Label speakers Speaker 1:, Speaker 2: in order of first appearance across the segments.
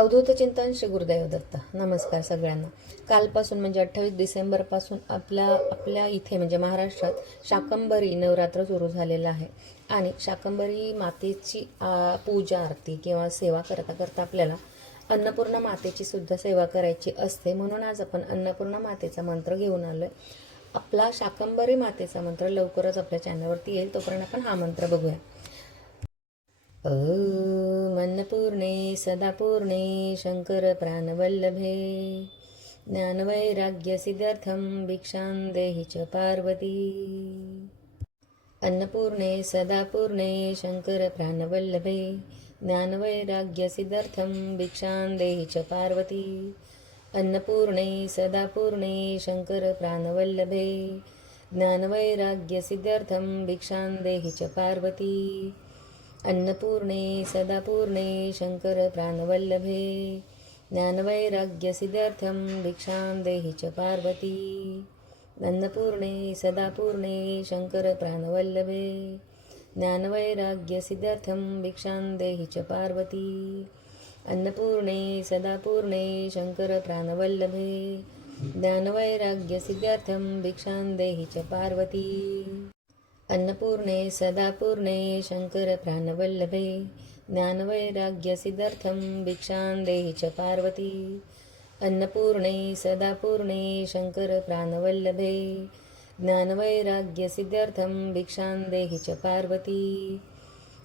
Speaker 1: अवधूत चिंतन श्री गुरुदैव दत्त. नमस्कार सगळ्यांना. कालपासून म्हणजे अठ्ठावीस डिसेंबरपासून आपल्या आपल्या इथे म्हणजे महाराष्ट्रात शाकंबरी नवरात्र सुरू झालेलं आहे. आणि शाकंबरी मातेची पूजा आरती किंवा सेवा करता करता आपल्याला अन्नपूर्णा मातेची सुद्धा सेवा करायची असते. म्हणून आज आपण अन्नपूर्णा मातेचा मंत्र घेऊन आलो आहे आपला शाकंबरी मातेचा मंत्र लवकरच आपल्या चॅनलवरती येईल. तोपर्यंत आपण हा मंत्र बघूया. अन्नपूर्णे सदापूर्णे शङ्कर प्राणवल्लभे ज्ञानवैराग्यसिद्ध्यर्थं भिक्षां देहि च पार्वती। अन्नपूर्णे सदापूर्णे शङ्कर प्राणवल्लभे ज्ञानवैराग्यसिद्ध्यर्थं भिक्षां देहि च पार्वती। अन्नपूर्णे सदापूर्णे शङ्कर प्राणवल्लभे ज्ञानवैराग्यसिद्ध्यर्थं भिक्षां देहि च पार्वती। अन्नपूर्णे सदापूर्णे शङ्कर प्राणवल्लभे ज्ञानवैराग्यसिद्ध्यर्थं भिक्षां देहि च पार्वती। अन्नपूर्णे सदापूर्णे शङ्कर प्राणवल्लभे ज्ञानवैराग्यसिद्ध्यर्थं भिक्षां देहि च पार्वती। अन्नपूर्णे सदापूर्णे शङ्कर प्राणवल्लभे ज्ञानवैराग्यसिद्ध्यर्थं भिक्षां देहि च पार्वती। अन्नपूर्णे सदापूर्णे शङ्कर प्राणवल्लभे ज्ञानवैराग्यसिद्ध्यर्थं भिक्षां देहि च पार्वती। अन्नपूर्णे सदापूर्णे शङ्करप्राणवल्लभे ज्ञानवैराग्यसिद्ध्यर्थं भिक्षां देहि च पार्वती।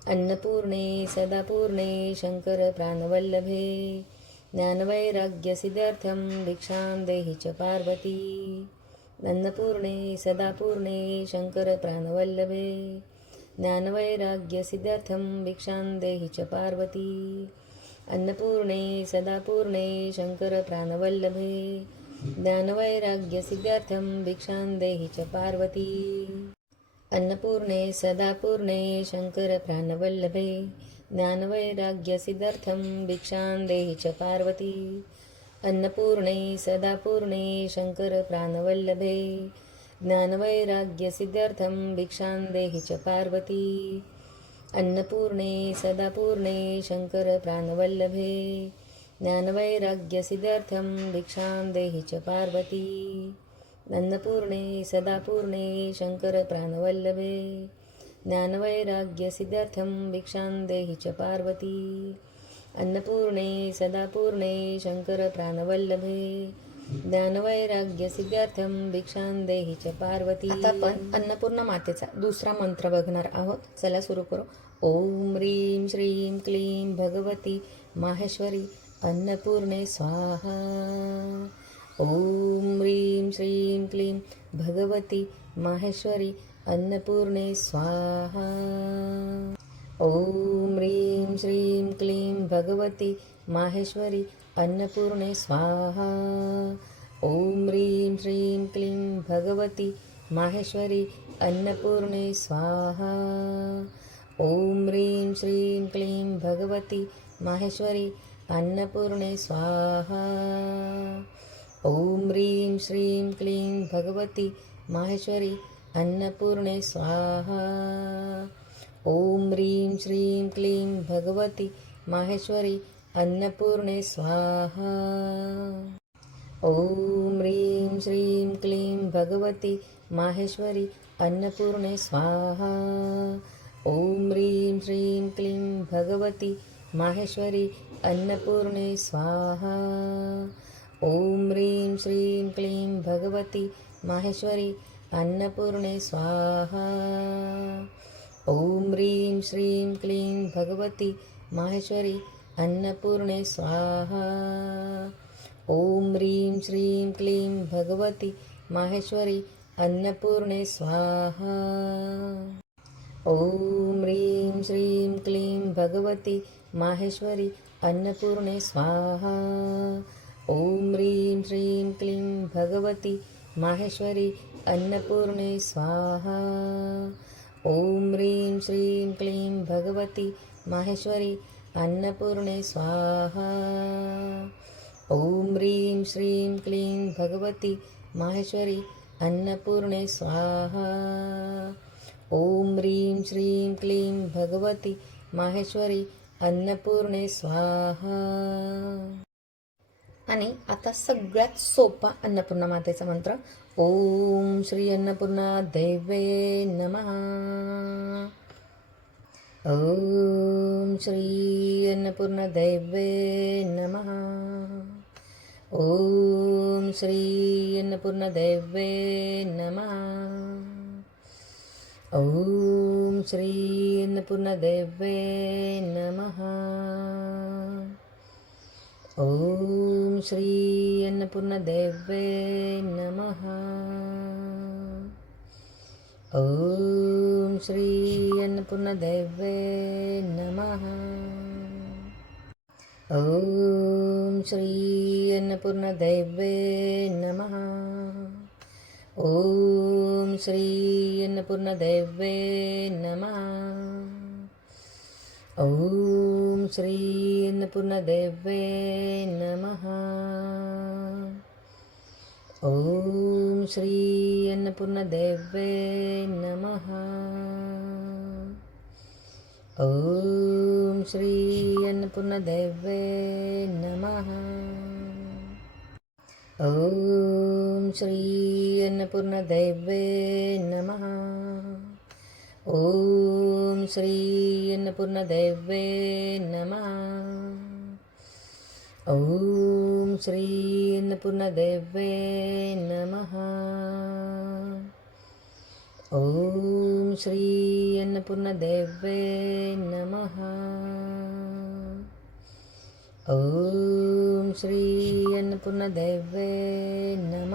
Speaker 1: अन्नपूर्णे सदापूर्णे शङ्करप्राणवल्लभे ज्ञानवैराग्यसिद्ध्यर्थं भिक्षां देहि च पार्वती। अन्नपूर्णे सदापूर्णे शङ्कर प्राणवल्लभे ज्ञानवैराग्यसिद्ध्यर्थं भिक्षां देहि च पार्वती। अन्नपूर्णे सदापूर्णे शङ्कर प्राणवल्लभे ज्ञानवैराग्यसिद्ध्यर्थं भिक्षां देहि च पार्वती। अन्नपूर्णे सदापूर्णे शङ्कर प्राणवल्लभे ज्ञानवैराग्यसिद्ध्यर्थं भिक्षां देहि च पार्वती। अन्नपूर्णे सदापूर्णे शङ्कर प्राणवल्लभे ज्ञानवैराग्यसिद्ध्यर्थं भिक्षां देहि च पार्वती। अन्नपूर्णे सदापूर्णे शङ्कर प्राणवल्लभे ज्ञानवैराग्यसिद्ध्यर्थं भिक्षां देहि च पार्वती। अन्नपूर्णे सदापूर्णे शङ्कर प्राणवल्लभे ज्ञानवैराग्यसिद्ध्यर्थं भिक्षां देहि च पार्वती अन्नपूर्णे सदापूर्णे शङ्करप्राणवल्लभे ज्ञानवैराग्यसिद्ध्यर्थं भिक्षां देहि च पार्वती। आपण अन्नपूर्णा मातेचा दुसरा मंत्र बघणार आहोत. चला सुरू करू. ओम ह्रीं श्रीं क्लीं भगवती माहेश्वरी अन्नपूर्णे स्वाहा। ओम ह्रीं श्रीं क्लीं भगवती माहेश्वरी अन्नपूर्णे स्वाहा। ॐ ह्रीं श्रीं क्लीं भगवती माहेश्वरी अन्नपूर्णे स्वाहा। ॐ ह्रीं श्रीं क्लीं भगवती माहेश्वरी अन्नपूर्णे स्वाहा। ॐ ह्रीं श्रीं क्लीं भगवती माहेश्वरी अन्नपूर्णे स्वाहा। ॐ ह्रीं श्रीं क्लीं भगवती माहेश्वरी अन्नपूर्णे स्वाहा ह्रीं श्रीं क्लीं भगवती माहेश्वरी अन्नपूर्णे स्वाहा। ॐ ह्रीं श्रीं क्लीं भगवती माहेश्वरी अन्नपूर्णे स्वाहा। ॐ ह्रीं श्रीं क्लीं भगवती माहेश्वरी अन्नपूर्णे स्वाहा। ॐ ह्रीं श्रीं क्लीं भगवती माहेश्वरी अन्नपूर्णे स्वाहा। ॐ ह्रीं श्रीं क्लीं भगवती माहेश्वरी अन्नपूर्णे स्वाहा। ॐ ह्रीं श्रीं क्लीं भगवती माहेश्वरी अन्नपूर्णे स्वाहा। ॐ ह्रीं श्रीं क्लीं भगवती माहेश्वरी अन्नपूर्णे स्वाहा। ॐ ह्रीं श्रीं क्लीं भगवती माहेश्वरी अन्नपूर्णे स्वाहा ॐ ह्रीं श्रीं क्लीं भगवती माहेश्वरी अन्नपूर्णे स्वाहा। ॐ ह्रीं श्रीं क्लीं भगवती माहेश्वरी अन्नपूर्णे स्वाहा। ॐ ह्रीं श्रीं क्लीं भगवती माहेश्वरी अन्नपूर्णे स्वाहा। आणि आता सगळ्यात सोपा अन्नपूर्णा मातेचा मंत्र ഓം ശ്രീ അന്നപൂർണ ദൈവേ നമ. ഓം ശ്രീ അന്നപൂർണ ദൈവേ നമ. ഓം ശ്രീ അന്നപൂർണ ദൈവേ നമ. ഓം ശ്രീ അന്നപൂർണ ദൈവേ നമ. ॐ श्री अन्नपूर्णदेवे नमः। ॐ श्री अन्नपूर्णदेवे नमः। ॐ श्री अन्नपूर्णदेवे नमः। ॐ श्री अन्नपूर्णदेवे नमः ॐ श्री अन्नपूर्णदेवे नमः ॐ श्री अन्नपूर्णदेवे नमः ॐ श्री अन्नपूर्णदेवे नमः ॐ श्री अन्नपूर्णदेवे नमः ഓം ശ്രീ അന്നപൂർണദേവേ നമ. ഓം ശ്രീ അന്നപൂർണദേവേ നമ. ഓം ശ്രീ അന്നപൂർണദേവേ നമ. ഓം ശ്രീ അന്നപൂർണദേവേ നമ.